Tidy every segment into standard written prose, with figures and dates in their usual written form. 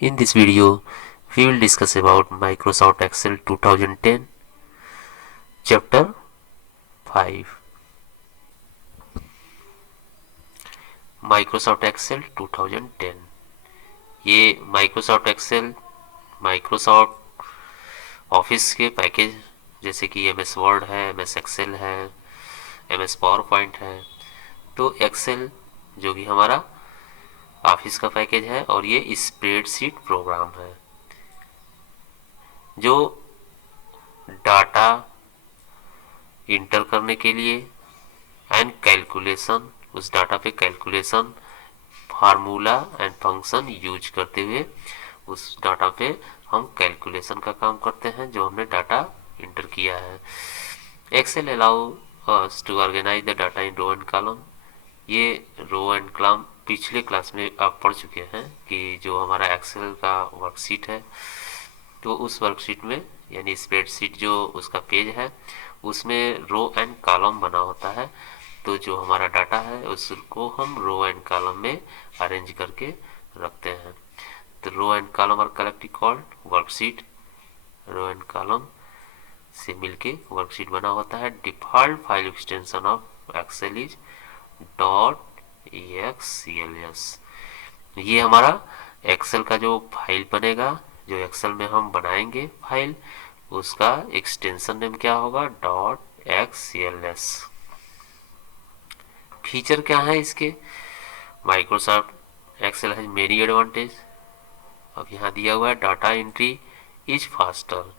In this video, we will discuss about Microsoft Excel 2010 Chapter 5. Microsoft Excel 2010 ये Microsoft Excel Microsoft office के package जैसे कि MS word है, MS Excel है, MS power point है। तो एक्सेल जो कि हमारा ऑफिस का पैकेज है और ये स्प्रेडशीट प्रोग्राम है जो डाटा इंटर करने के लिए एंड कैलकुलेशन, उस डाटा पे calculation, formula and function use करते हुए उस डाटा पे हम कैलकुलेशन का काम करते हैं जो हमने डाटा इंटर किया है। Excel allow us to organize the data in row and column. ये रो एंड कॉलम पिछले क्लास में आप पढ़ चुके हैं कि जो हमारा एक्सेल का वर्कशीट है तो उस वर्कशीट में यानी स्प्रेडशीट जो उसका पेज है उसमें रो एंड कॉलम बना होता है। तो जो हमारा डाटा है उसको हम रो एंड कॉलम में अरेंज करके रखते हैं। तो row and column are collective called worksheet. Row and column से मिलके वर्कशीट बना होता है। Default file extension of Excel is .xcls। ये हमारा एक्सेल का जो फाइल बनेगा, जो एक्सेल में हम बनाएंगे फाइल, उसका एक्सटेंशन नेम क्या होगा? .xcls। फीचर क्या है इसके? Microsoft Excel has many advantage. अब यहाँ दिया हुआ है डाटा एंट्री इज फास्टर।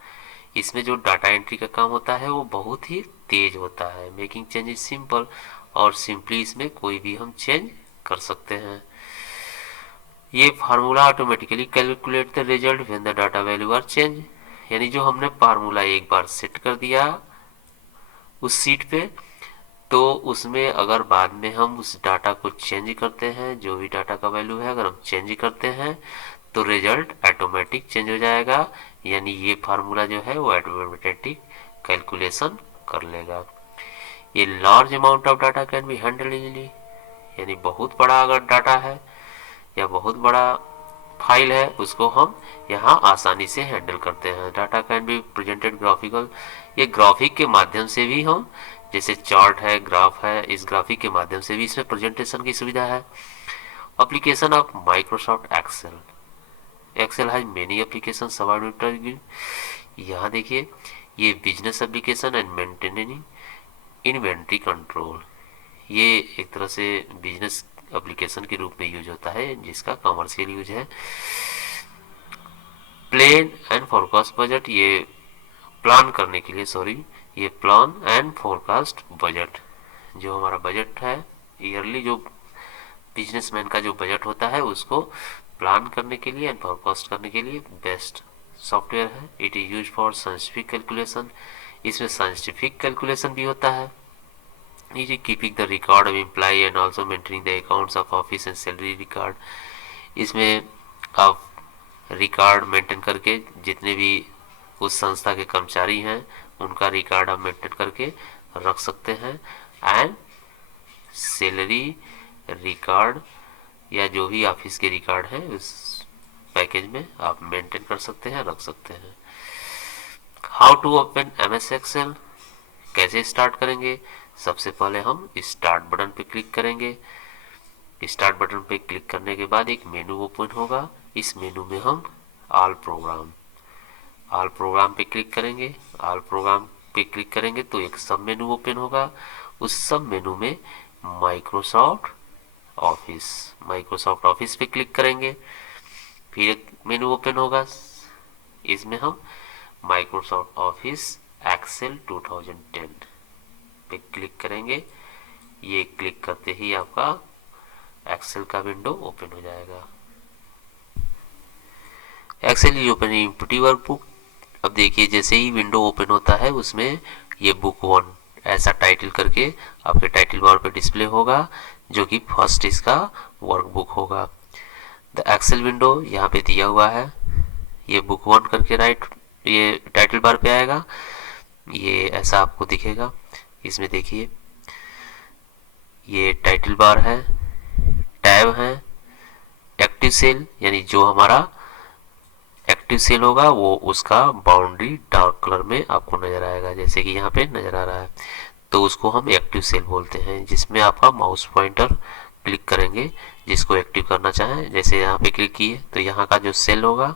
इसमें जो डाटा एंट्री का काम होता है वो बहुत ही तेज होता है। मेकिंग चेंज इज सिंपल, और सिंपली इसमें कोई भी हम चेंज कर सकते हैं। ये formula automatically calculate the result when the data value are change. यानी जो हमने फार्मूला एक बार सेट कर दिया उस सीट पे, तो उसमें अगर बाद में हम उस डाटा को चेंज करते हैं, जो भी डाटा का वैल्यू है अगर हम चेंज करते हैं तो रिजल्ट ऑटोमेटिक चेंज हो जाएगा। यानी ये फार्मूला जो है वो ऑटोमेटिक कैलकुलेशन कर लेगा। ये large amount of data can be handle easily. यानी बहुत बड़ा अगर डाटा है या बहुत बड़ा फाइल है उसको हम यहाँ आसानी से हैंडल करते हैं। Data can be presented graphical. ये ग्राफिक के माध्यम से भी हम, जैसे चार्ट है, ग्राफ है, इस ग्राफिक के माध्यम से भी इसमें प्रेजेंटेशन की सुविधा है। Application of Microsoft Excel. Excel has many application सब। यहाँ देखिए, ये business application and maintaining inventory control, ये एक तरह से बिजनेस एप्लीकेशन के रूप में यूज होता है जिसका कमर्शियल यूज है। प्लान एंड फोरकास्ट बजट, ये प्लान करने के लिए, सॉरी, ये प्लान एंड फोरकास्ट बजट, जो हमारा बजट है ईयरली, जो बिजनेसमैन का जो बजट होता है उसको प्लान करने के लिए एंड फोरकास्ट करने के लिए बेस्ट सॉफ्टवेयर है। It is use for scientific calculation. इसमें साइंटिफिक कैलकुलेशन भी होता है। It is keeping the record of employ and also maintaining the accounts of office and salary record. इसमें आप रिकॉर्ड मेंटेन करके जितने भी उस संस्था के कर्मचारी हैं उनका रिकॉर्ड आप मेंटेन करके रख सकते हैं। एंड सैलरी रिकॉर्ड या जो भी ऑफिस के रिकॉर्ड है उस पैकेज में आप मेंटेन कर सकते हैं, रख सकते हैं। How to open MS Excel, कैसे स्टार्ट करेंगे? सबसे पहले हम स्टार्ट बटन पे क्लिक करेंगे। स्टार्ट बटन पे क्लिक करने के बाद एक मेनू ओपन होगा। इस मेनू में हम ऑल प्रोग्राम पे क्लिक करेंगे। ऑल प्रोग्राम पे क्लिक करेंगे तो एक सब मेनू ओपन होगा। उस सब मेनू में माइक्रोसॉफ्ट ऑफिस पे क्लिक करेंगे। फिर एक मेनू ओपन होगा, इसमें हम माइक्रोसॉफ्ट ऑफिस एक्सेल 2010 पे क्लिक करेंगे। ये क्लिक करते ही आपका एक्सेल का विंडो ओपन हो जाएगा। Excel is open empty workbook. अब देखिए, जैसे ही विंडो ओपन होता है उसमें ये बुक 1 ऐसा टाइटल करके आपके टाइटल बार पे डिस्प्ले होगा, जो कि फर्स्ट इसका वर्कबुक होगा। द एक्सेल विंडो यहाँ पे दिया हुआ है, ये बुक 1 करके राइट ये टाइटल बार पे आएगा। ये ऐसा आपको दिखेगा। इसमें देखिए, ये टाइटल बार है, टैब है, एक्टिव सेल यानी जो हमारा एक्टिव सेल होगा वो उसका बाउंड्री डार्क कलर में आपको नजर आएगा, जैसे कि यहाँ पे नजर आ रहा है, तो उसको हम एक्टिव सेल बोलते हैं, जिसमें आपका माउस पॉइंटर क्लिक करेंगे जिसको एक्टिव करना चाहें, जैसे यहाँ पे क्लिक किए तो यहाँ का जो सेल होगा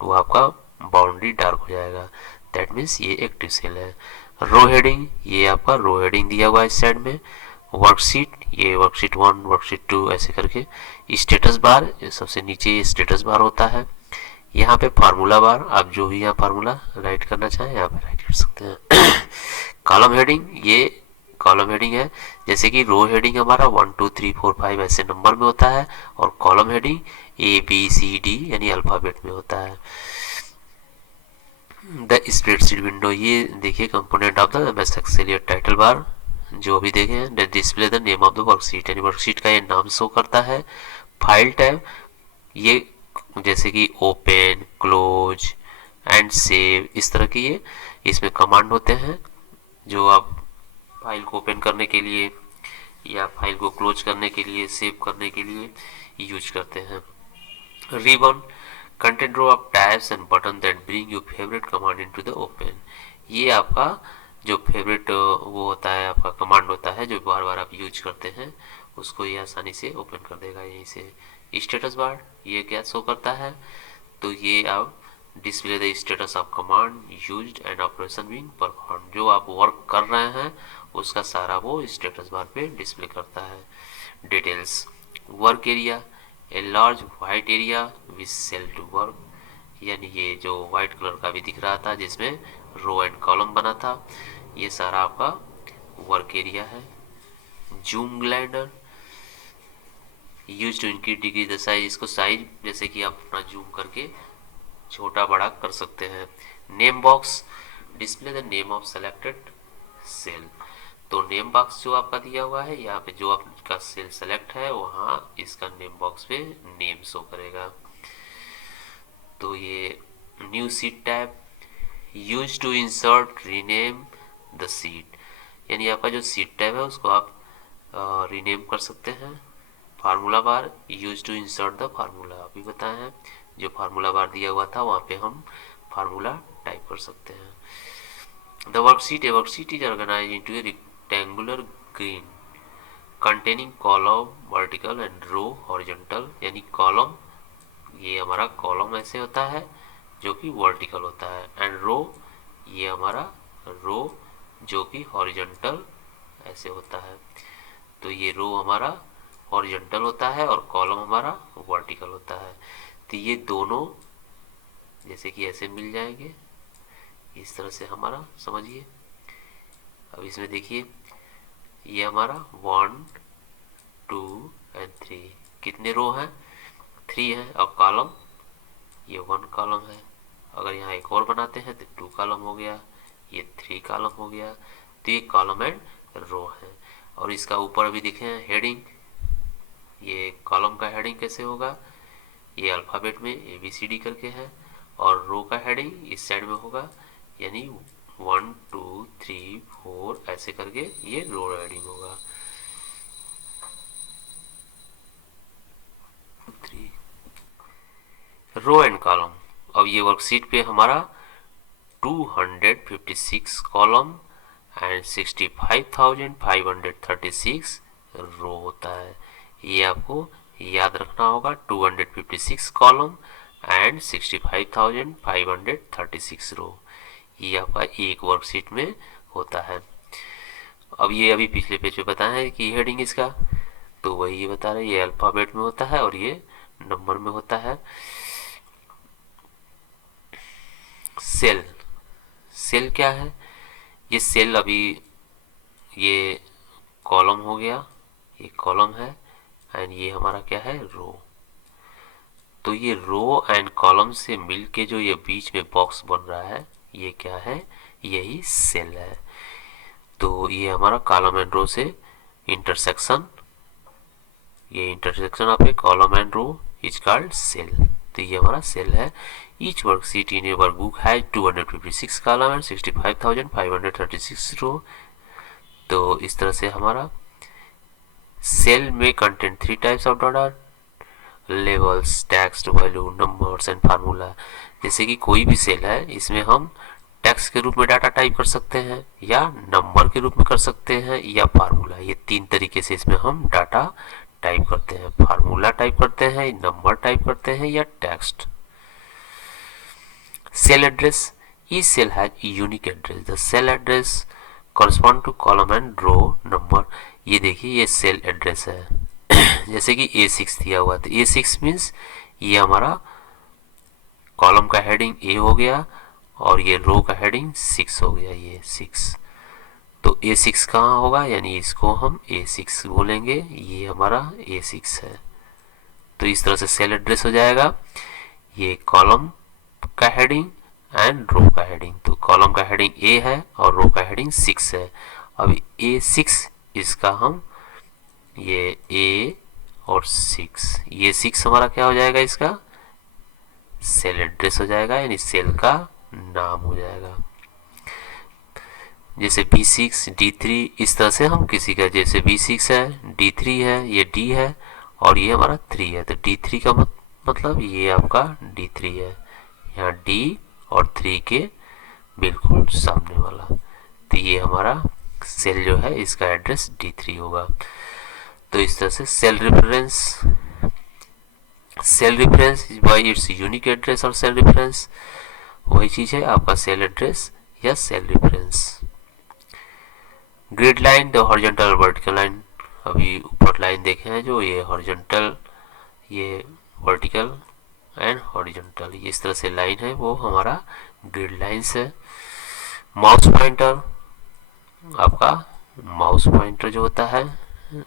वो आपका बाउंड्री डार्क हो जाएगा, दैट मीन्स ये एक्टिव सेल है। रो हेडिंग, ये आपका रो हेडिंग दिया हुआ है इस साइड में। वर्कशीट, ये वर्कशीट 1 वर्कशीट 2 ऐसे करके। स्टेटस बार, सबसे नीचे स्टेटस बार होता है। यहाँ पे फार्मूला बार, आप जो भी यहाँ फार्मूला राइट करना चाहें यहाँ पे राइट कर सकते हैं। कॉलम हेडिंग, ये कॉलम हेडिंग है, जैसे कि रो हेडिंग हमारा 1 2 3 4 5 ऐसे नंबर में होता है, और कॉलम हेडिंग ABCD यानी अल्फाबेट में होता है। द स्प्रेडशीट विंडो, ये देखिए component of the MS Excel, ये टाइटल बार जो भी देखे हैं। Display the name of the worksheet, यानी वर्कशीट का ये नाम शो करता है। फाइल टैब, ये जैसे कि ओपन, क्लोज एंड सेव, इस तरह की ये इसमें कमांड होते हैं जो आप फाइल को ओपन करने के लिए या फाइल को क्लोज करने के लिए, सेव करने के लिए यूज करते हैं। Ribbon, content row of tabs and button that bring your favourite command into the open, ये आपका जो फेवरेट वो होता है, आपका कमांड होता है जो बार बार आप यूज करते हैं, उसको ये आसानी से ओपन कर देगा यहीं से। स्टेटस बार, ये क्या शो करता है, तो ये आप display the status of command used and operation being perform, जो आप वर्क कर रहे हैं उसका सारा वो स्टेटस बार पे डिस्प्ले करता है। Details, work area, a large white area which cell to work, यानी ये जो वाइट कलर का भी दिख रहा था जिसमें रो एंड कॉलम बना था, ये सारा आपका वर्क एरिया है। Zoom glider, use to increase degree the size, इसको साइज जैसे कि आप अपना जूम करके छोटा बड़ा कर सकते हैं। Name box, display the name of selected cell, तो नेम बॉक्स जो आपका दिया हुआ है यहाँ पे जो आपका सेल सेलेक्ट है वहाँ इसका नेम बॉक्स पे नेम शो करेगा। तो ये new sheet tab, use to insert rename the sheet, यानी आपका जो सीट टैब है उसको आप रीनेम कर सकते हैं। Formula bar, use to insert the formula, अभी बताए हैं जो फार्मूला बार दिया हुआ था वहाँ पे हम फार्मूला टाइप कर सकते हैं। The worksheet, a worksheet is organise into a rectangular green containing column vertical and row horizontal, यानी कॉलम, ये हमारा कॉलम ऐसे होता है जो कि वर्टिकल होता है, एंड रो, ये हमारा रो जो कि हॉरिजॉन्टल ऐसे होता है। तो ये रो हमारा हॉरिजॉन्टल होता है और कॉलम हमारा वर्टिकल होता है। तो ये दोनों जैसे कि ऐसे मिल जाएंगे, इस तरह से हमारा समझिए। अब इसमें देखिए ये हमारा 1 2 एंड 3, कितने रो हैं, 3 हैं। अब कॉलम, ये 1 कॉलम है, अगर यहाँ एक और बनाते हैं तो 2 कॉलम हो गया, ये 3 कॉलम हो गया। तो ये कॉलम एंड रो है। और इसका ऊपर भी देखें हेडिंग, ये कॉलम का हेडिंग कैसे होगा, ये अल्फ़ाबेट में ABCD करके है, और रो का हेडिंग इस साइड में होगा, यानी 1 2 3 4 ऐसे करके ये रो हेडिंग होगा। 3 रो एंड कॉलम, अब ये वर्कशीट पे हमारा 256 कॉलम एंड 65,536 रो होता है। ये आपको याद रखना होगा, 256 कॉलम एंड 65,536 रो, ये आपका एक वर्कशीट में होता है। अब ये अभी पिछले पेज पे बताया है कि हेडिंग इसका, तो वही ये बता रहे हैं, ये अल्फ़ाबेट में होता है और ये नंबर में होता है। सेल, सेल क्या है, ये सेल अभी ये कॉलम हो गया, ये कॉलम है, एंड ये हमारा क्या है, रो। तो ये रो एंड कॉलम से मिलके जो ये बीच में बॉक्स बन रहा है ये क्या है, यही सेल है। तो ये हमारा कॉलम एंड रो से इंटरसेक्शन, ये intersection of a column and row is called cell. तो ये हमारा सेल है। Each worksheet in a workbook है 256 कॉलम एंड 65,536 रो। तो इस तरह से हमारा सेल में content 3 types of data, levels, text, value, numbers and formula. जैसे कि कोई भी सेल है, इसमें हम टेक्स्ट के रूप में डाटा टाइप कर सकते हैं, या नंबर के रूप में कर सकते हैं, या फार्मूला। ये तीन तरीके से इसमें हम डाटा टाइप करते हैं। फार्मूला टाइप करते हैं, नंबर टाइप करते हैं, या text. Cell address, each cell has a unique address. The cell address correspond to column and row number. ये देखिए, ये सेल एड्रेस है। जैसे कि A6 दिया हुआ, तो A6 मीन्स ये हमारा कॉलम का हेडिंग A हो गया, और ये रो का हेडिंग 6 हो गया, ये 6। तो A6 कहाँ होगा, यानी इसको हम A6 बोलेंगे, ये हमारा A6 है। तो इस तरह से सेल एड्रेस हो जाएगा। ये कॉलम का हेडिंग एंड रो का हेडिंग। तो कॉलम का हेडिंग A है और रो का हेडिंग 6 है। अब A6 इसका हम ये A और 6, ये 6 हमारा क्या हो जाएगा, इसका सेल एड्रेस हो जाएगा, यानी सेल का नाम हो जाएगा। जैसे B6, D3, इस तरह से हम किसी का, जैसे B6 है, D3 है, ये D है, और ये हमारा 3 है। तो D3 का मतलब ये आपका D3 है, यहाँ D और 3 के बिल्कुल सामने वाला। तो ये हमारा सेल जो है, इसका एड्रेस D3 होगा। तो इस तरह से cell reference by its unique address और सेल रेफरेंस, वही चीज है आपका सेल एड्रेस या cell reference. Grid line, the horizontal vertical line, अभी ऊपर लाइन देखे हैं जो, ये हॉरिजॉन्टल, ये वर्टिकल एंड हॉरिजॉन्टल, इस तरह से लाइन है, वो हमारा ग्रिड लाइन्स है। माउस पॉइंटर, आपका माउस पॉइंटर जो होता है,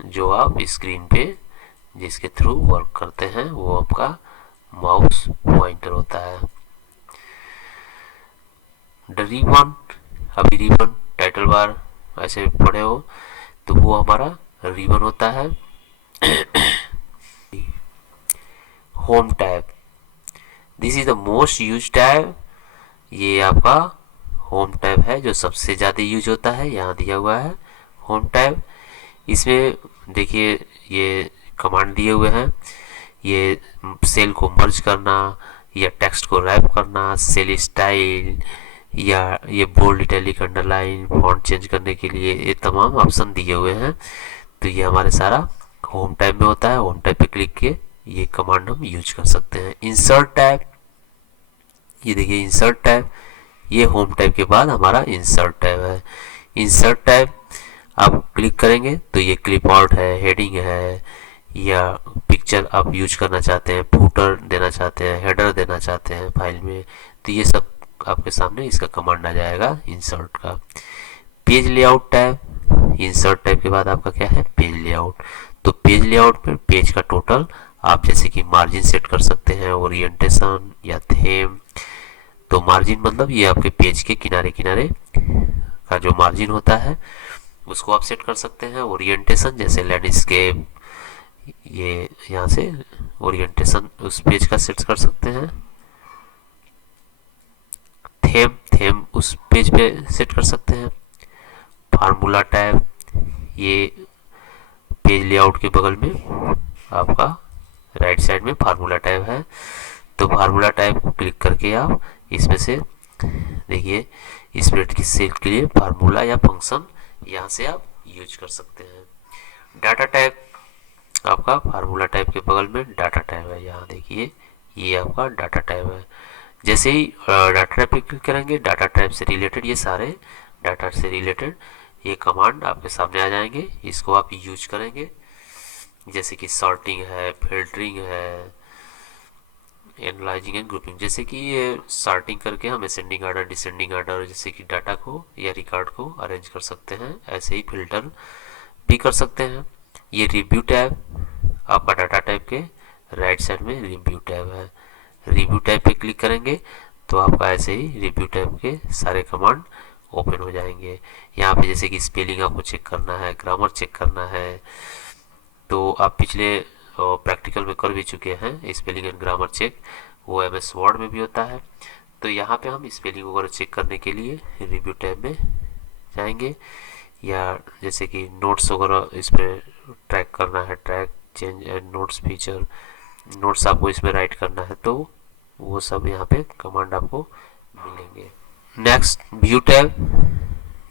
जो आप स्क्रीन पे जिसके थ्रू वर्क करते हैं, वो आपका माउस पॉइंटर होता है। द रिबन, अभी रिबन टाइटल बार ऐसे पढ़े हो, तो वो हमारा रिबन होता है। Home tab, this is the most use tab, ये आपका होम टैब है जो सबसे ज़्यादा यूज होता है, यहाँ दिया हुआ है होम टैब। इसमें देखिए, ये कमांड दिए हुए हैं, ये सेल को मर्ज करना, या टेक्स्ट को रैप करना, सेल स्टाइल, या ये bold, italic, underline, font change करने के लिए ये तमाम ऑप्शन दिए हुए हैं। तो ये हमारे सारा होम टैब में होता है। होम टैब पे क्लिक किए, ये कमांड हम यूज कर सकते हैं। इंसर्ट टैब, ये देखिए इंसर्ट टैब, ये होम टैब के बाद हमारा इंसर्ट टैब है। इंसर्ट टैब आप क्लिक करेंगे तो ये क्लिप आउट है, हेडिंग है, या पिक्चर आप यूज करना चाहते हैं, फूटर देना चाहते हैं, हेडर देना चाहते हैं फाइल में, तो ये सब आपके सामने इसका कमांड आ जाएगा इंसर्ट का। Page layout tab, insert tab के बाद आपका क्या है, पेज लेआउट। तो पेज लेआउट में पेज का टोटल आप जैसे कि मार्जिन सेट कर सकते हैं, ओरिएंटेशन या थीम। तो मार्जिन मतलब ये आपके पेज के किनारे किनारे का जो मार्जिन होता है उसको आप सेट कर सकते हैं। ओरिएंटेशन जैसे लैंडस्केप, ये यहाँ से ओरिएंटेशन उस पेज का सेट कर सकते हैं। थेम उस पेज पे सेट कर सकते हैं। फार्मूला टैब, ये पेज लेआउट के बगल में आपका राइट साइड में फार्मूला टैब है। तो फार्मूला टैब को क्लिक करके आप इसमें से देखिए, स्प्रेड की सेल के लिए फार्मूला या फंक्शन यहाँ से आप यूज कर सकते हैं। डाटा टैब, आपका फार्मूला टैब के बगल में डाटा टैब है, यहाँ देखिए ये आपका डाटा टैब है। जैसे ही डाटा टैब पे क्लिक करेंगे, डाटा टैब से रिलेटेड ये सारे डाटा से रिलेटेड ये कमांड आपके सामने आ जाएंगे, इसको आप यूज करेंगे। जैसे कि सॉर्टिंग है, फिल्टरिंग है, एनालाइजिंग एंड ग्रुपिंग। जैसे कि ये सॉर्टिंग करके हम असेंडिंग ऑर्डर, डिसेंडिंग ऑर्डर, जैसे कि डाटा को या रिकॉर्ड को अरेंज कर सकते हैं, ऐसे ही फिल्टर भी कर सकते हैं। ये रिव्यू टैब, आपका डाटा टैब के राइट साइड में रिव्यू टैब है। रिव्यू टैब पे क्लिक करेंगे तो आपका ऐसे ही रिव्यू टैब के सारे कमांड ओपन हो जाएंगे। यहाँ पे जैसे कि स्पेलिंग आपको चेक करना है, ग्रामर चेक करना है, तो आप पिछले प्रैक्टिकल में कर भी चुके हैं स्पेलिंग एंड ग्रामर चेक, वो MS वर्ड में भी होता है। तो यहाँ पे हम स्पेलिंग वगैरह चेक करने के लिए रिव्यू टैब में जाएंगे, या जैसे कि नोट्स वगैरह इस पर ट्रैक करना है, track change and notes feature, notes आपको इसमें राइट करना है तो वो सब यहाँ पे कमांड आपको मिलेंगे। नेक्स्ट व्यू टैब,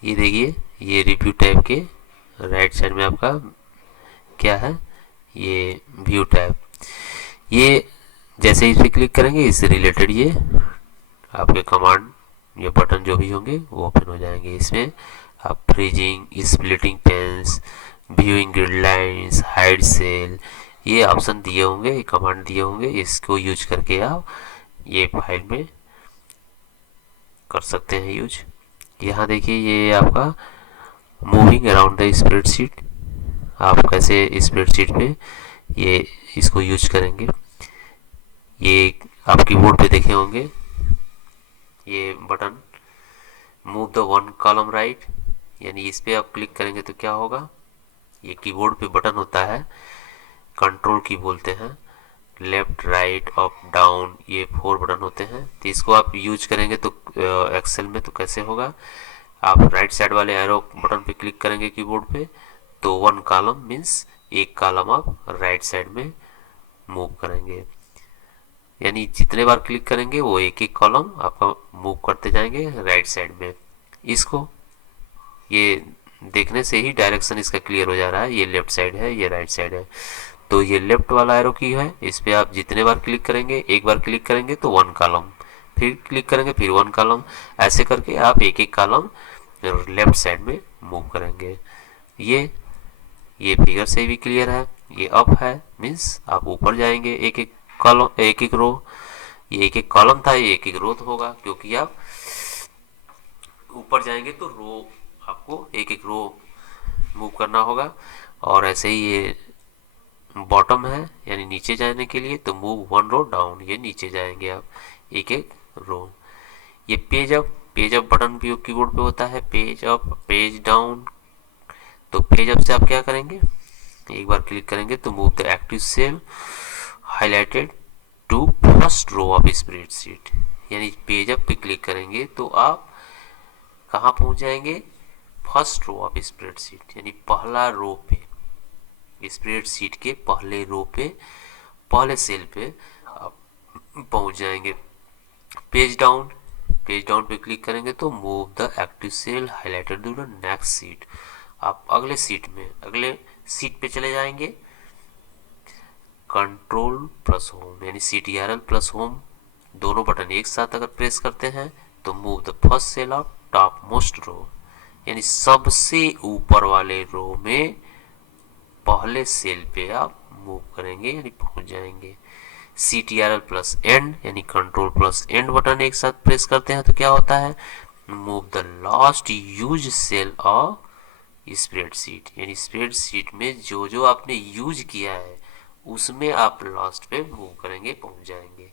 ये देखिए ये रिव्यू टैब के राइट साइड में आपका क्या है, ये व्यू टैब। ये जैसे ही इस पर क्लिक करेंगे इससे रिलेटेड ये आपके कमांड, ये बटन जो भी होंगे वो ओपन हो जाएंगे। इसमें आप freezing, splitting panes, viewing grid lines, hide cell, ये ऑप्शन दिए होंगे, ये कमांड दिए होंगे, इसको यूज करके आप ये फाइल में कर सकते हैं यूज। यहाँ देखिए ये आपका मूविंग अराउंड द स्प्रेडशीट, आप कैसे स्प्रेडशीट पे ये इसको यूज करेंगे। ये आप कीबोर्ड पे देखे होंगे ये button move the one column right, यानी इस पे आप क्लिक करेंगे तो क्या होगा, ये कीबोर्ड पे बटन होता है, कंट्रोल की बोलते हैं, लेफ्ट राइट अप डाउन, ये 4 बटन होते हैं। तो इसको आप यूज करेंगे तो एक्सेल में तो कैसे होगा, आप राइट साइड वाले एरो बटन पे क्लिक करेंगे कीबोर्ड पे तो वन कॉलम मीन्स एक कॉलम आप राइट साइड में मूव करेंगे, यानी जितने बार क्लिक करेंगे वो एक एक कॉलम आपका मूव करते जाएंगे राइट साइड में। इसको ये देखने से ही डायरेक्शन इसका क्लियर हो जा रहा है, ये लेफ्ट साइड है ये राइट साइड है। तो ये लेफ्ट वाला एरो की है, इस पर आप जितने बार क्लिक करेंगे, एक बार क्लिक करेंगे तो वन कॉलम, फिर क्लिक करेंगे फिर वन कॉलम, ऐसे करके आप एक एक कॉलम लेफ्ट साइड में मूव करेंगे। ये फिगर से भी क्लियर है। ये अप है मीन्स आप ऊपर जाएंगे एक एक कॉलम, एक एक रो, ये एक एक कॉलम था ये एक एक रो होगा, क्योंकि आप ऊपर जाएंगे तो रो आपको एक एक रो मूव करना होगा। और ऐसे ही ये बॉटम है, यानी नीचे जाने के लिए तो मूव वन रो डाउन, ये नीचे जाएंगे आप एक एक रो। ये पेज अप बटन भी कीबोर्ड पे होता है, पेज अप पेज डाउन। तो पेज अप से आप क्या करेंगे, एक बार क्लिक करेंगे तो move the active cell highlighted to first row of spreadsheet, यानी पेज अप पे क्लिक करेंगे तो आप कहाँ पहुंच जाएंगे, फर्स्ट रो ऑफ स्प्रेडशीट, यानी पहला रो पे, स्प्रेडशीट के पहले रो पे, पहले सेल पे आप पहुंच जाएंगे। पेज डाउन पे क्लिक करेंगे तो move the active cell highlighted to the next sheet, आप अगले सीट पे चले जाएंगे। कंट्रोल प्लस होम, यानी CTRL प्लस होम दोनों बटन एक साथ अगर प्रेस करते हैं तो move the first cell of top most row, यानी सबसे ऊपर वाले रो में पहले सेल पे आप मूव करेंगे यानी पहुंच जाएंगे। CTRL प्लस एंड, यानी कंट्रोल प्लस एंड बटन एक साथ प्रेस करते हैं तो क्या होता है, move the last use cell of spreadsheet, यानी स्प्रेडशीट में जो जो आपने यूज किया है उसमें आप लास्ट पे मूव करेंगे पहुंच जाएंगे।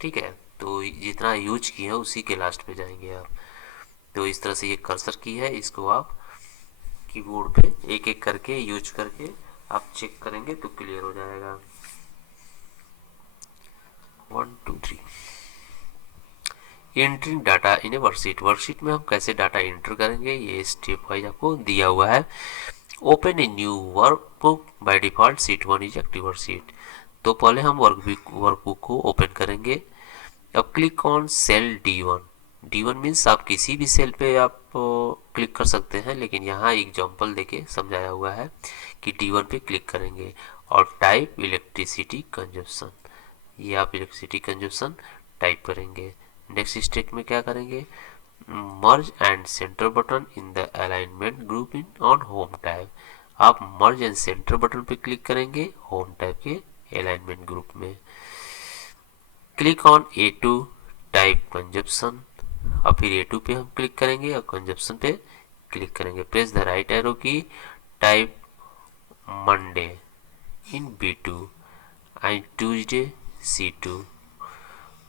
ठीक है, तो जितना यूज किया है उसी के लास्ट पे जाएंगे आप। तो इस तरह से ये कर्सर की है, इसको आप कीबोर्ड पे एक एक करके यूज करके आप चेक करेंगे तो क्लियर हो जाएगा। 1 2 3 entering data in a worksheet, worksheet में हम कैसे डाटा एंटर करेंगे ये स्टेप वाइज आपको दिया हुआ है। Open a new workbook, by default sheet 1 is active worksheet. तो पहले हम वर्कबुक को ओपन करेंगे। अब click on sale D1, D1 means आप किसी भी सेल पे आप क्लिक कर सकते हैं, लेकिन यहाँ एग्जांपल देके समझाया हुआ है कि D1 पे क्लिक करेंगे और टाइप इलेक्ट्रिसिटी कंजप्शन, ये आप इलेक्ट्रिसिटी कंजप्शन टाइप करेंगे। नेक्स्ट स्टेप में क्या करेंगे, मर्ज and centre button in the alignment group in on home tab, आप मर्ज एंड सेंटर बटन पे क्लिक करेंगे होम टैब के अलाइनमेंट ग्रुप में। Click on A2 type consumption, और फिर A2 पे हम क्लिक करेंगे और कंजप्शन पे क्लिक करेंगे। Press the right arrow key, type Monday in B2 and Tuesday C2,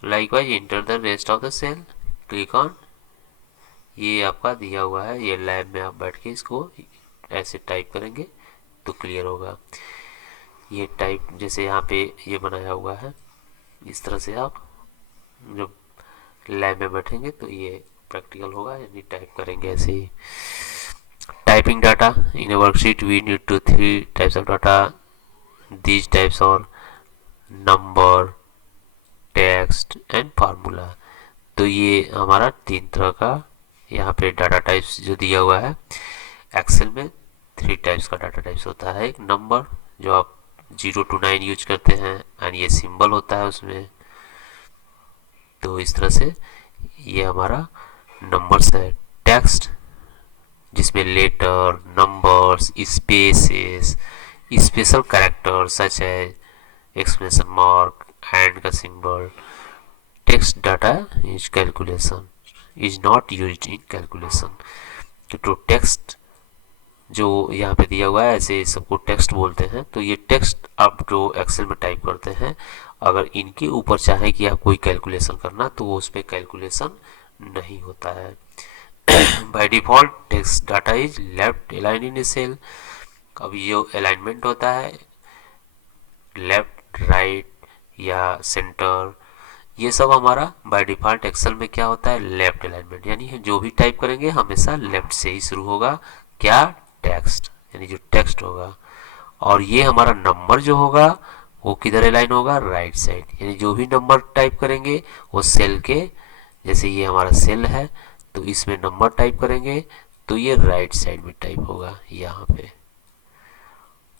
likewise enter the rest of the cell, click on, ये आपका दिया हुआ है, ये लैब में आप बैठ के इसको ऐसे टाइप करेंगे तो क्लियर होगा। ये टाइप जैसे यहाँ पे ये बनाया हुआ है, इस तरह से आप जब लैब में बैठेंगे तो ये प्रैक्टिकल होगा, यानी टाइप करेंगे ऐसे ही। Typing data in a worksheet we need to 3 types of data, these types are number, text and formula. तो ये हमारा 3 तरह का यहाँ पे डाटा टाइप्स जो दिया हुआ है। एक्सेल में 3 टाइप्स का डाटा टाइप्स होता है। एक नंबर जो आप 0 to 9 यूज करते हैं एंड ये सिंबल होता है उसमें। तो इस तरह से ये हमारा नंबर्स है। टेक्स्ट जिसमें letter, numbers, spaces, special character such है एक्सक्लेमेशन मार्क, एंड का symbol. Text data is calculation is not used in calculation. तो टेक्स्ट जो यहाँ पे दिया हुआ है ऐसे सबको टेक्स्ट बोलते हैं। तो ये टेक्स्ट आप जो एक्सेल में टाइप करते हैं, अगर इनके ऊपर चाहे कि आप कोई कैलकुलेशन करना तो वो उस पर कैलकुलेशन नहीं होता है। By default text data is left align in a cell. अब ये अलाइनमेंट होता है लेफ्ट, राइट या सेंटर, ये सब हमारा बाय डिफॉल्ट एक्सेल में क्या होता है, लेफ्ट अलाइनमेंट। यानी जो भी टाइप करेंगे हमेशा लेफ्ट से ही शुरू होगा। क्या, टेक्स्ट, यानी जो टेक्स्ट होगा। और ये हमारा नंबर जो होगा वो किधर अलाइन होगा, राइट साइड। यानी जो भी नंबर टाइप करेंगे वो सेल के, जैसे ये हमारा सेल है तो इसमें नंबर टाइप करेंगे तो ये राइट साइड में टाइप होगा यहाँ पे।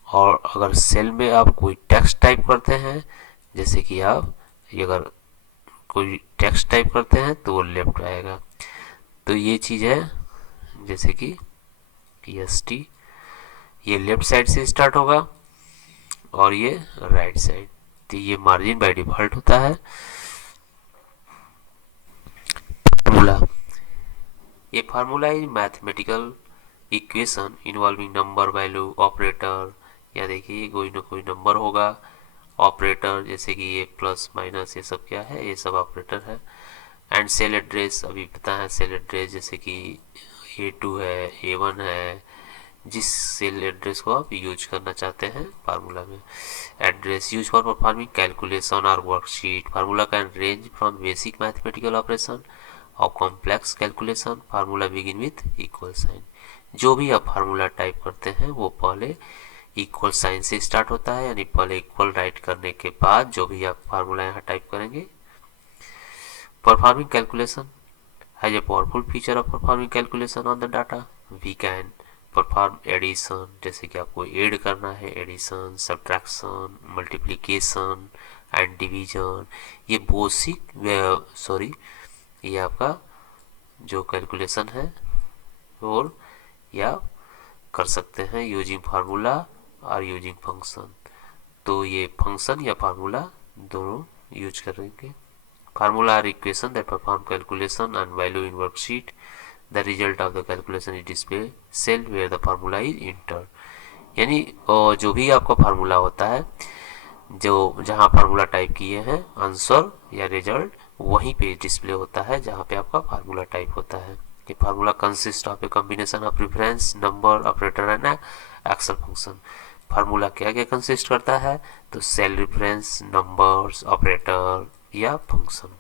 और अगर सेल में आप कोई टेक्स्ट टाइप करते हैं, जैसे कि आप अगर कोई टेक्स्ट टाइप करते हैं तो वो लेफ्ट आएगा। तो ये चीज़ है, जैसे कि EST ये लेफ्ट साइड से स्टार्ट होगा और ये राइट साइड। तो ये मार्जिन बाय डिफॉल्ट होता है। फार्मूला, ये formula is mathematical equation involving number, value, operator. या देखिए कोई ना कोई नंबर होगा, ऑपरेटर जैसे कि ये प्लस माइनस ये सब क्या है, ये सब ऑपरेटर है। एंड सेल एड्रेस, अभी पता है सेल एड्रेस, जैसे कि A2 है, A1 है, जिस सेल एड्रेस को आप यूज करना चाहते हैं फार्मूला में। Address use for performing calculation और worksheet. Formula can range from basic mathematical operation और complex calculation. Formula begin with equal sign. जो भी आप फार्मूला टाइप करते हैं वो पहले इक्वल साइन से स्टार्ट होता है, यानी पहले इक्वल राइट करने के बाद जो भी आप फार्मूला यहाँ टाइप करेंगे। Performing calculation has a powerful feature of performing calculation on the data. We can perform addition, जैसे कि आपको ऐड करना है, addition, subtraction, multiplication and division. ये ये आपका जो कैलकुलेशन है और या कर सकते हैं यूजिंग फार्मूला और यूजिंग फंक्शन। तो ये फंक्शन या फार्मूला दोनों यूज करेंगे। Formula are equation that perform calculation and value in worksheet. The result of the calculation is display cell where the formula is enter. यानी जो भी आपका फार्मूला होता है, जो जहाँ फार्मूला टाइप किए हैं, आंसर या रिजल्ट वहीं पे डिस्प्ले होता है जहाँ पे आपका फार्मूला टाइप होता है। ये formula consist of a combination of reference, number, operator and Excel function. Formula क्या क्या कंसिस्ट करता है, तो सेल रेफरेंस, नंबर्स, ऑपरेटर या फंक्शन।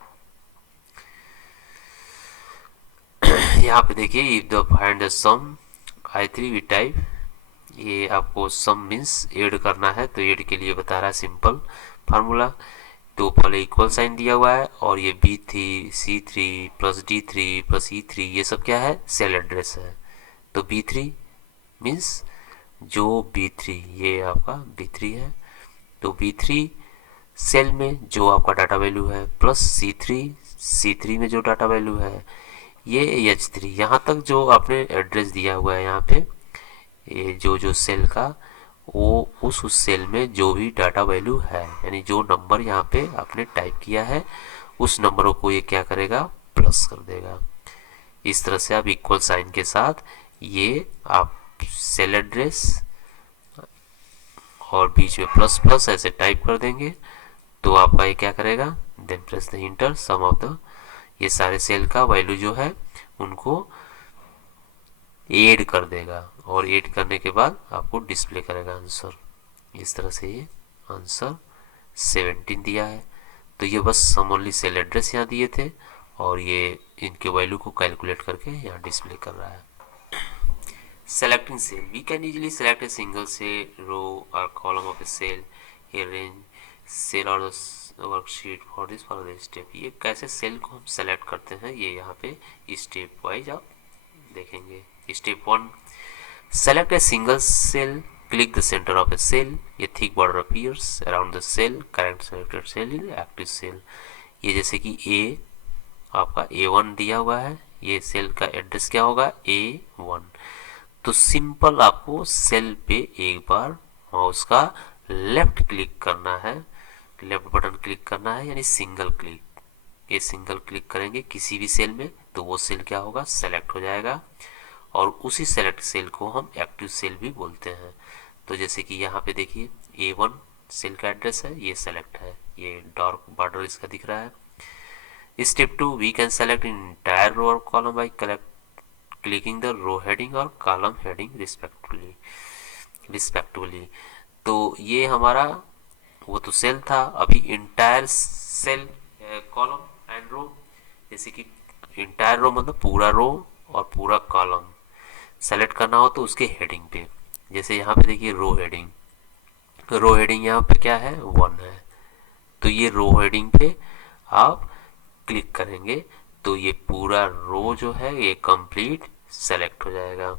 यहाँ पे देखिए if the find the sum I3 we type, ये आपको सम मीन्स ऐड करना है तो ऐड के लिए बता रहा है सिंपल फार्मूला। तो पहले इक्वल साइन दिया हुआ है और ये B3 C3 plus D3 plus E3 ये सब क्या है, सेल एड्रेस है। तो B3 मीन्स जो B3 ये आपका B3 है, तो B3 सेल में जो आपका डाटा वैल्यू है, प्लस C3 में जो डाटा वैल्यू है, ये H3 यहाँ तक जो आपने एड्रेस दिया हुआ है यहाँ पे, ये जो सेल का वो उस सेल में जो भी डाटा वैल्यू है, यानी जो नंबर यहाँ पे आपने टाइप किया है उस नंबरों को ये क्या करेगा, प्लस कर देगा। इस तरह से आप इक्वल साइन के साथ ये आप सेल एड्रेस और बीच में प्लस प्लस ऐसे टाइप कर देंगे तो आपका ये क्या करेगा, then press the enter sum of the, ये सारे सेल का वैल्यू जो है उनको ऐड कर देगा और ऐड करने के बाद आपको डिस्प्ले करेगा आंसर। इस तरह से ये आंसर 17 दिया है। तो ये बस सम ओनली सेल एड्रेस यहाँ दिए थे और ये इनके वैल्यू को कैलकुलेट करके यहाँ डिस्प्ले कर रहा है। Selecting cell, we can easily select a single cell, row or column of a cell. Here range cell और वर्कशीट फॉर दिस स्टेप। ये कैसे सेल को हम सेलेक्ट करते हैं, ये यहाँ पे स्टेप वाइज आप देखेंगे। Step 1, select a single cell, click the center of a cell, a thick border appears around the cell, correct selected cell in active cell। ये जैसे कि A आपका A1 दिया हुआ है, ये सेल का एड्रेस क्या होगा A1। तो सिंपल आपको सेल पे एक बार माउस का लेफ्ट क्लिक करना है, लेफ्ट बटन क्लिक करना है, यानी सिंगल क्लिक। ये सिंगल क्लिक करेंगे किसी भी सेल में तो वो सेल क्या होगा, सेलेक्ट हो जाएगा, और उसी सेलेक्ट सेल को हम एक्टिव सेल भी बोलते हैं। तो जैसे कि यहाँ पे देखिए A1 सेल का एड्रेस है, ये सेलेक्ट है, ये डार्क बॉर्डर इसका दिख रहा है। Step 2, we can select entire row और column by clicking the row heading और कॉलम हेडिंग रिस्पेक्टिवली। तो ये हमारा वो तो सेल था, अभी entire cell column and row, जैसे कि इंटायर रो मतलब पूरा रो और पूरा कॉलम सेलेक्ट करना हो तो उसके हेडिंग पे, जैसे यहाँ पे देखिए रो हेडिंग यहाँ पे क्या है 1 है, तो ये रो हेडिंग पे आप क्लिक करेंगे तो ये पूरा रो जो है ये कंप्लीट सेलेक्ट हो जाएगा।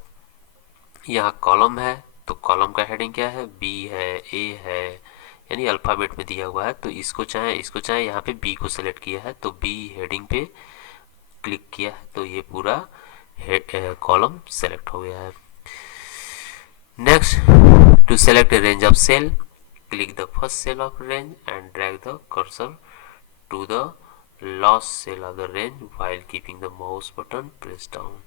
यहाँ कॉलम है तो कॉलम का हेडिंग क्या है, बी है, ए है, यानी अल्फ़ाबेट में दिया हुआ है। तो इसको चाहे यहाँ पे बी को सेलेक्ट किया है तो बी हेडिंग पे क्लिक किया है तो ये पूरा कॉलम सेलेक्ट हो गया है। Next, to select a range of cell, click the first cell of range and drag the cursor to the last cell of the range while keeping the mouse button pressed down।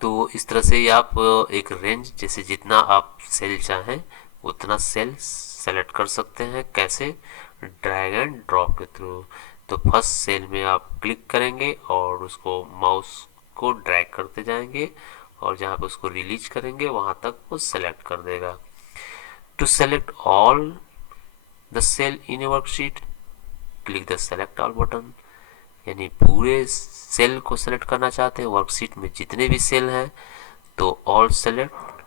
तो इस तरह से आप एक range, जैसे जितना आप cell चाहें उतना सेल सेलेक्ट कर सकते हैं। कैसे, ड्रैग एंड ड्रॉप के थ्रू। तो फर्स्ट सेल में आप क्लिक करेंगे और उसको माउस को ड्रैग करते जाएंगे और जहाँ पे उसको रिलीज करेंगे वहाँ तक वो सेलेक्ट कर देगा। To select all the cell in a worksheet, click the select all button, यानी पूरे सेल को सेलेक्ट करना चाहते हैं वर्कशीट में जितने भी सेल हैं तो ऑल सेलेक्ट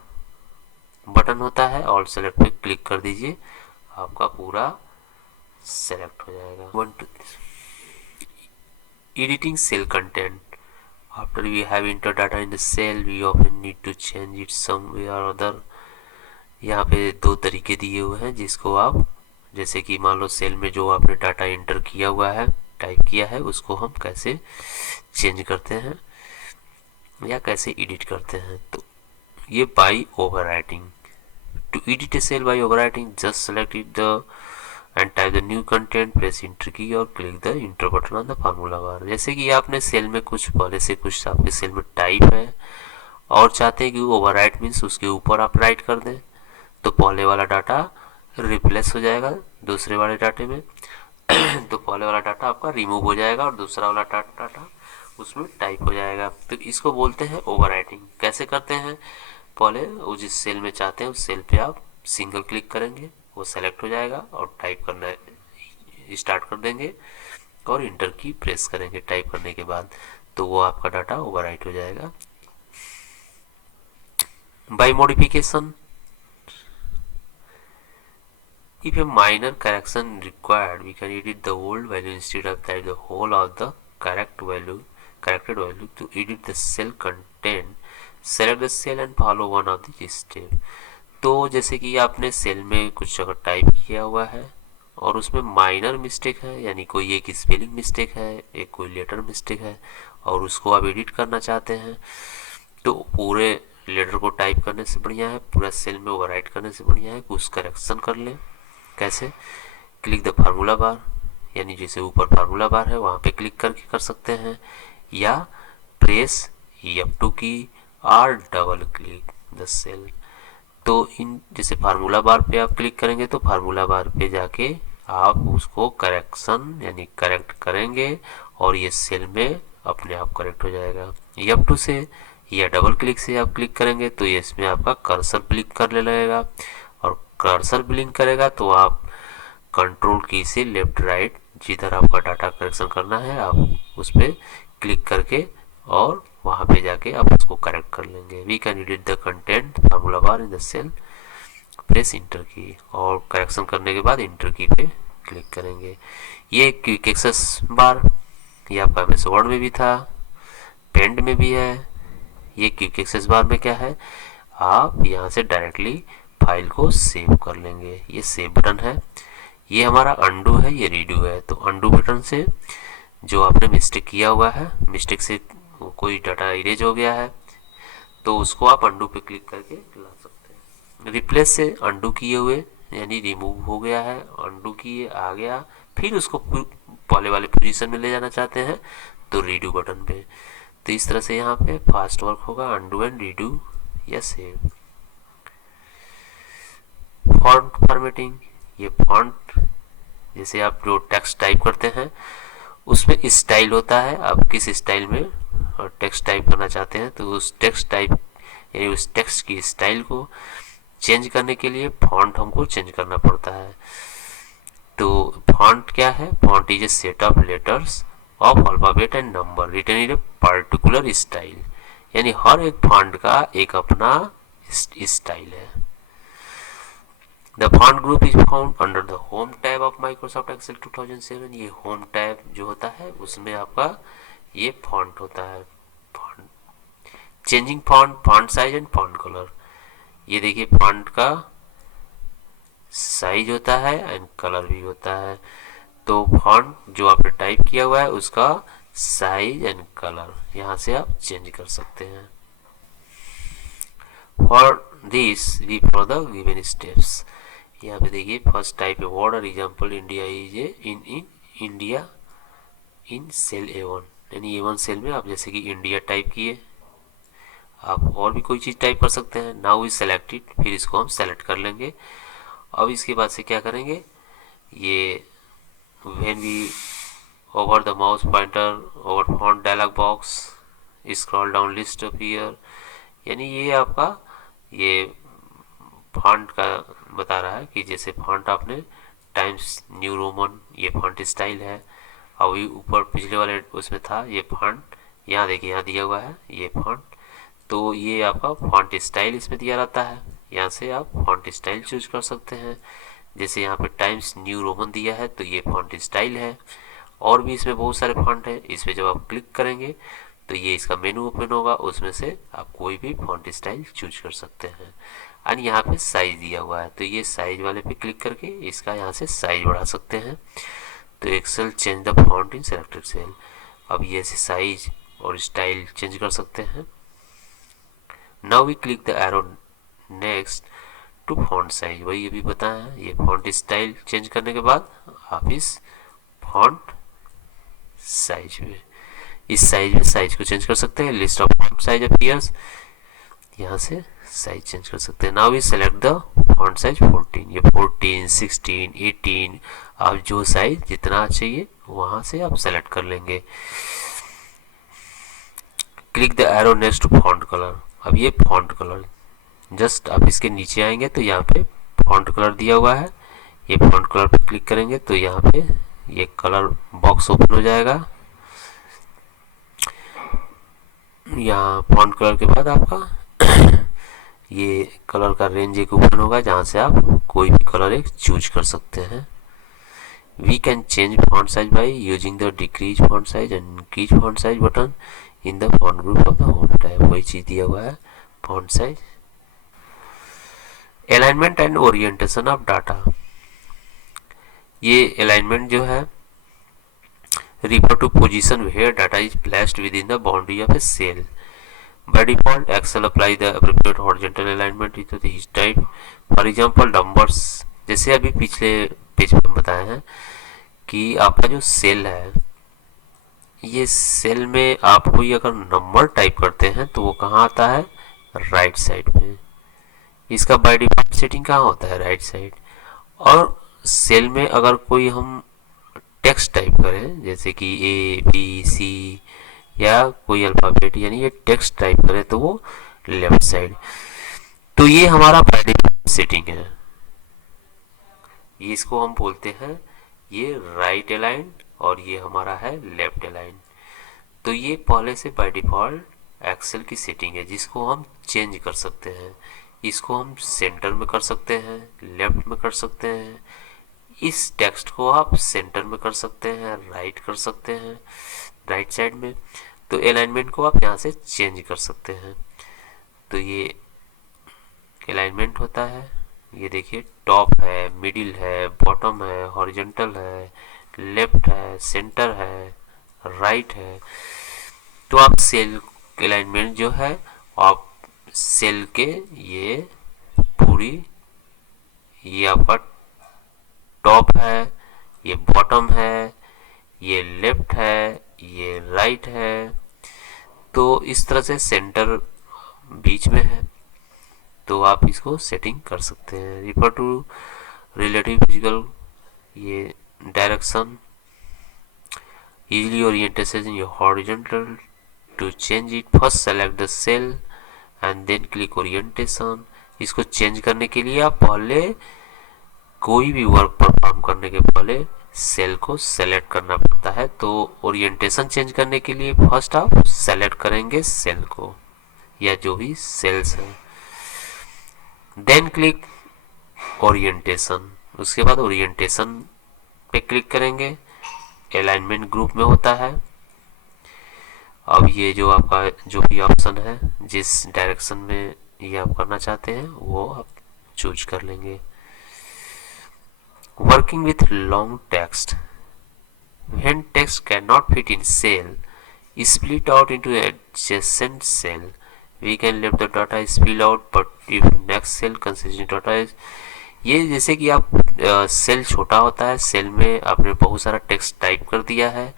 बटन होता है, ऑल सेलेक्ट पे क्लिक कर दीजिए, आपका पूरा सेलेक्ट हो जाएगा। Editing cell content, after we have entered data in the cell we often need to change it some way or other। यहाँ पे दो तरीके दिए हुए हैं जिसको आप, जैसे कि मान लो सेल में जो आपने डाटा एंटर किया हुआ है, टाइप किया है, उसको हम कैसे चेंज करते हैं या कैसे एडिट करते हैं। तो ये by overwriting. To edit a cell by overwriting, just select it the and type the new content, press enter key और click the enter button on the formula bar। जैसे कि आपने सेल में कुछ पहले से कुछ आपके सेल में टाइप है और चाहते हैं कि ओवरराइट मीन्स उसके ऊपर आप राइट कर दें, तो पहले वाला डाटा रिप्लेस हो जाएगा दूसरे वाले डाटे में तो पहले वाला डाटा आपका रिमूव हो जाएगा और दूसरा वाला डाटा उसमें टाइप हो जाएगा। तो इसको बोलते हैं ओवरराइटिंग। कैसे करते हैं, पहले वो जिस सेल में चाहते हैं उस सेल पे आप सिंगल क्लिक करेंगे, वो सेलेक्ट हो जाएगा और टाइप करना स्टार्ट कर देंगे और इंटर की प्रेस करेंगे टाइप करने के बाद, तो वो आपका डाटा ओवरराइट हो जाएगा। By modification, if a minor correction required we can edit the old value instead of type the whole of the corrected value। To edit the cell content, select the cell and follow one of the step। तो जैसे कि आपने cell में कुछ अगर type किया हुआ है और उसमें माइनर मिस्टेक है, यानी कोई एक स्पेलिंग मिस्टेक है, एक कोई लेटर मिस्टेक है और उसको आप एडिट करना चाहते हैं, तो पूरे लेटर को टाइप करने से बढ़िया है, पूरा सेल में ओवरराइट करने से बढ़िया है कि उस करेक्शन कर लें। कैसे, क्लिक द फार्मूला बार, यानी जैसे ऊपर फार्मूला बार है वहाँ पे क्लिक करके कर सकते हैं, या प्रेस F2 की और डबल क्लिक द सेल। तो इन जैसे फार्मूला बार पे आप क्लिक करेंगे तो फार्मूला बार पे जाके आप उसको करेक्शन यानी करेक्ट करेंगे और ये सेल में अपने आप करेक्ट हो जाएगा। F2 से या डबल क्लिक से आप क्लिक करेंगे तो ये इसमें आपका कर्सर ब्लिंक करने लगेगा और कर्सर ब्लिंक करेगा तो आप कंट्रोल की से लेफ्ट राइट जिधर आपका डाटा करेक्शन करना है आप उस पर क्लिक करके और वहाँ पे जाके आप उसको करेक्ट कर लेंगे। We can edit the content formula bar in the cell press enter key, और करेक्शन करने के बाद इंटर की पे क्लिक करेंगे। ये क्विक एक्सेस बार, ये आपका एमएस वर्ड में भी था, पेंट में भी है। ये क्विक एक्सेस बार में क्या है, आप यहाँ से डायरेक्टली फाइल को सेव कर लेंगे। ये सेव बटन है। ये हमारा अंडू है, ये रीडू है। तो अंडू बटन से जो आपने मिस्टेक किया हुआ है, मिस्टेक से कोई डाटा इरेज हो गया है, तो उसको आप अंडू पे क्लिक करके ला सकते हैं। रिप्लेस से अंडू किए हुए यानी रिमूव हो गया है, अंडू किए आ गया, फिर उसको पहले वाले पोजीशन में ले जाना चाहते हैं तो रीडू बटन पे। तो इस तरह से यहाँ पे फास्ट वर्क होगा, अंडू एंड रीडू या सेव। फॉन्ट फॉर्मेटिंग, ये फॉन्ट जैसे आप जो टेक्स्ट टाइप करते हैं उसमें स्टाइल होता है, आप किस स्टाइल में टेक्स्ट टाइप करना चाहते हैं, तो उस टेक्स्ट टाइप यानी उस टेक्स्ट की स्टाइल को चेंज करने के लिए फॉन्ट हमको चेंज करना पड़ता है। तो फॉन्ट क्या है, font is a set of letters of alphabet and number written in a particular style, यानी हर एक फॉन्ट का एक अपना स्टाइल है। The font group is found under the Home tab of Microsoft Excel 2007। ये Home tab जो होता है उसमें आपका ये फॉन्ट होता है। Changing font, font size and font colour, ये देखिए फॉन्ट का साइज होता है एंड कलर भी होता है। तो फॉन्ट जो आपने टाइप किया हुआ है उसका साइज एंड कलर यहाँ से आप चेंज कर सकते हैं। For this we follow the given steps. यहाँ पे देखिए फर्स्ट टाइप ए वर्ड और example India is a in India in cell A1, यानी A1 सेल में आप जैसे कि इंडिया टाइप किए, आप और भी कोई चीज़ टाइप कर सकते हैं। नाउ इज सेलेक्टेड, फिर इसको हम सेलेक्ट कर लेंगे। अब इसके बाद से क्या करेंगे, ये when we over the mouse pointer over font dialog box scroll down list appear, यानी ये आपका ये फॉन्ट का बता रहा है कि जैसे फॉन्ट आपने टाइम्स न्यू रोमन, ये फॉन्ट स्टाइल है। अभी ऊपर पिछले वाले उसमें था ये फॉन्ट, यहाँ देखिए यहाँ दिया हुआ है ये फॉन्ट, तो ये आपका फॉन्ट स्टाइल इसमें दिया रहता है। यहाँ से आप फॉन्ट स्टाइल चूज कर सकते हैं। जैसे यहाँ पे टाइम्स न्यू रोमन दिया है तो ये फॉन्ट स्टाइल है। और भी इसमें बहुत सारे फॉन्ट है, इसमें जब आप क्लिक करेंगे तो ये इसका मेनू ओपन होगा, उसमें से आप कोई भी फॉन्ट स्टाइल चूज कर सकते हैं। एंड यहाँ पे साइज दिया हुआ है, तो ये साइज वाले पे क्लिक करके इसका यहाँ से साइज बढ़ा सकते हैं। तो Excel change the font in selected cell, अब ये ऐसे साइज और स्टाइल चेंज कर सकते हैं। Now we click the arrow next to font size, वही अभी बताया है। ये फॉन्ट स्टाइल चेंज करने के बाद आप इस फॉन्ट साइज में साइज को चेंज कर सकते हैं। List of font size appears, यहाँ से साइज चेंज कर सकते हैं। Now we select the font size 14, ये 14, 16, 18, आप जो साइज जितना चाहिए वहाँ से आप सेलेक्ट कर लेंगे। Click the arrow next to font colour, अब ये फॉन्ट कलर जस्ट आप इसके नीचे आएंगे तो यहाँ पे फॉन्ट कलर दिया हुआ है, ये फॉन्ट कलर पे क्लिक करेंगे तो यहाँ पे ये कलर बॉक्स ओपन हो जाएगा। यहाँ फॉन्ट कलर के बाद आपका ये कलर का रेंज एक ओपन होगा जहाँ से आप कोई भी कलर एक चूज कर सकते हैं। We can change font size by using the decrease font size and increase font size button in the font group of the home tab, वही चीज दिया हुआ है font size. Alignment and orientation of data, ये alignment जो है refer to position where data is placed within the boundary of a cell. By default, Excel apply the appropriate horizontal alignment to each type. For example, numbers, जैसे अभी पिछले page पे बताया है कि आपका जो सेल है, ये सेल में आप कोई अगर नंबर टाइप करते हैं तो वो कहाँ आता है, राइट साइड पे। इसका बाय डिफॉल्ट सेटिंग कहाँ होता है, राइट साइड। और सेल में अगर कोई हम टेक्स्ट टाइप करें जैसे कि ABC या कोई अल्फ़ाबेट, यानी ये टेक्स्ट टाइप करें तो वो लेफ्ट साइड। तो ये हमारा बाय डिफॉल्ट सेटिंग है, ये इसको हम बोलते हैं ये राइट अलाइन और ये हमारा है लेफ्ट अलाइन। तो ये पहले से बाय डिफॉल्ट एक्सेल की सेटिंग है जिसको हम चेंज कर सकते हैं। इसको हम सेंटर में कर सकते हैं, लेफ्ट में कर सकते हैं। इस टेक्स्ट को आप सेंटर में कर सकते हैं, राइट कर सकते हैं, राइट साइड में। तो अलाइनमेंट को आप यहाँ से चेंज कर सकते हैं। तो ये अलाइनमेंट होता है। ये देखिए, टॉप है, मिडिल है, बॉटम है, हॉरिजॉन्टल है, लेफ्ट है, सेंटर है, राइट है। तो आप सेल अलाइनमेंट जो है, आप सेल के ये पूरी, ये आपका टॉप है, ये बॉटम है, ये लेफ्ट है, ये राइट है। तो इस तरह से सेंटर बीच में है। तो आप इसको सेटिंग कर सकते हैं। रिफर टू रिलेटिव फिजिकल, ये direction, easily orientation in your horizontal. To change it, first select the cell and then click orientation. इसको चेंज करने के लिए आप पहले कोई भी वर्क परफॉर्म करने के पहले सेल को सेलेक्ट करना पड़ता है। तो ओरिएंटेशन चेंज करने के लिए फर्स्ट आप सेलेक्ट करेंगे सेल को या जो भी सेल्स है, देन क्लिक ओरिएंटेशन। उसके बाद ओरिएंटेशन पे क्लिक करेंगे, अलाइनमेंट ग्रुप में होता है। अब ये जो आपका जो भी ऑप्शन है, जिस डायरेक्शन में ये आप करना चाहते हैं वो आप चूज कर लेंगे। Working with long text, when text cannot fit in cell, split out into adjacent cell. We can let the data spill out, but if next cell consisting data is, ये जैसे कि आप सेल छोटा होता है, cell में आपने बहुत सारा टेक्स्ट टाइप कर दिया है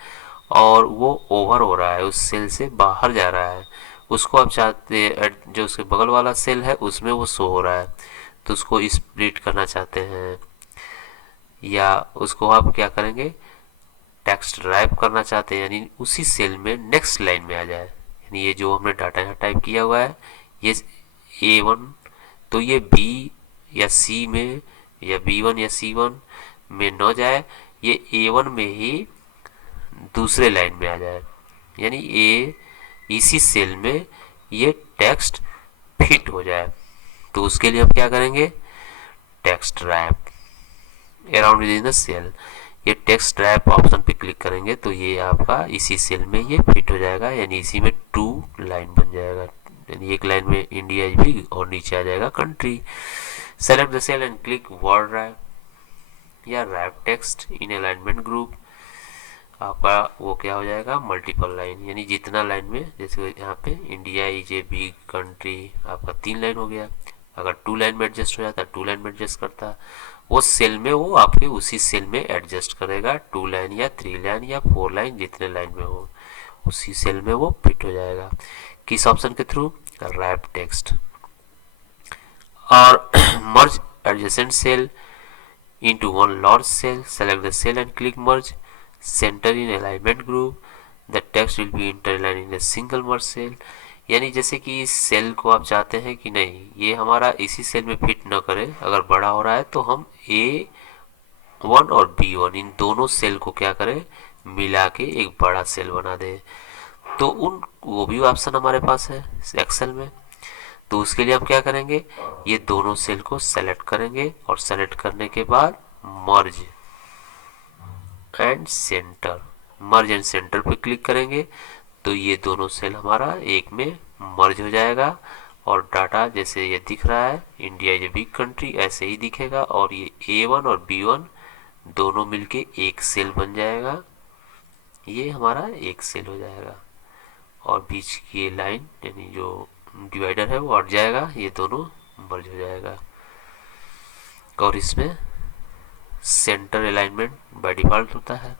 और वो ओवर हो रहा है, उस सेल से बाहर जा रहा है। उसको आप चाहते, जो उसके बगल वाला सेल है उसमें वो शो हो रहा है, तो उसको स्प्लिट करना चाहते हैं। या उसको आप क्या करेंगे, टेक्स्ट रैप करना चाहते हैं, यानी उसी सेल में नेक्स्ट लाइन में आ जाए। यानी ये जो हमने डाटा यहाँ टाइप किया हुआ है, ये A1, तो ये B या C में या B1 या C1 में न जाए, ये A1 में ही दूसरे लाइन में आ जाए। यानी ये इसी सेल में ये टेक्स्ट फिट हो जाए। तो उसके लिए हम क्या करेंगे, text wrap around within the cell. ये टेक्स्ट रैप ऑप्शन पे क्लिक करेंगे तो ये आपका इसी सेल में ये फिट हो जाएगा, यानी इसी में 2 लाइन बन जाएगा। यानी एक लाइन में इंडिया भी और नीचे आ जाएगा country. Select the cell and click word wrap या wrap text in alignment group. आपका वो क्या हो जाएगा, मल्टीपल लाइन, यानी जितना लाइन में, जैसे यहाँ पे India is a big country, आपका 3 लाइन हो गया। अगर 2 लाइन में एडजस्ट हो जाता, 2 लाइन में एडजस्ट करता, वो सेल में वो आपके उसी सेल में एडजस्ट करेगा। 2 लाइन या 3 लाइन या 4 लाइन, जितने लाइन में हो उसी सेल में वो फिट हो जाएगा। किस ऑप्शन के थ्रू, रैप टेक्स्ट। और merge adjacent cell into one large cell, select the cell and click merge, center in alignment group, the text will be interlined in a single merge cell। यानी जैसे कि इस cell को आप चाहते हैं कि नहीं ये हमारा इसी सेल में फिट न करे, अगर बड़ा हो रहा है तो हम A1 और B1 इन दोनों सेल को क्या करें, मिला के एक बड़ा सेल बना दें। तो उन वो भी ऑप्शन हमारे पास है एक्सेल में। तो उसके लिए हम क्या करेंगे, ये दोनों सेल को सेलेक्ट करेंगे और सेलेक्ट करने के बाद मर्ज and centre, merge and centre पे क्लिक करेंगे तो ये दोनों सेल हमारा एक में मर्ज हो जाएगा। और डाटा जैसे ये दिख रहा है, India is a big country, ऐसे ही दिखेगा। और ये A1 और B1 दोनों मिलके एक सेल बन जाएगा, ये हमारा एक सेल हो जाएगा। और बीच की ये लाइन यानी जो डिवाइडर है वो हट जाएगा, ये दोनों मर्ज हो जाएगा। और इसमें सेंटर अलाइनमेंट बाय डिफॉल्ट होता है।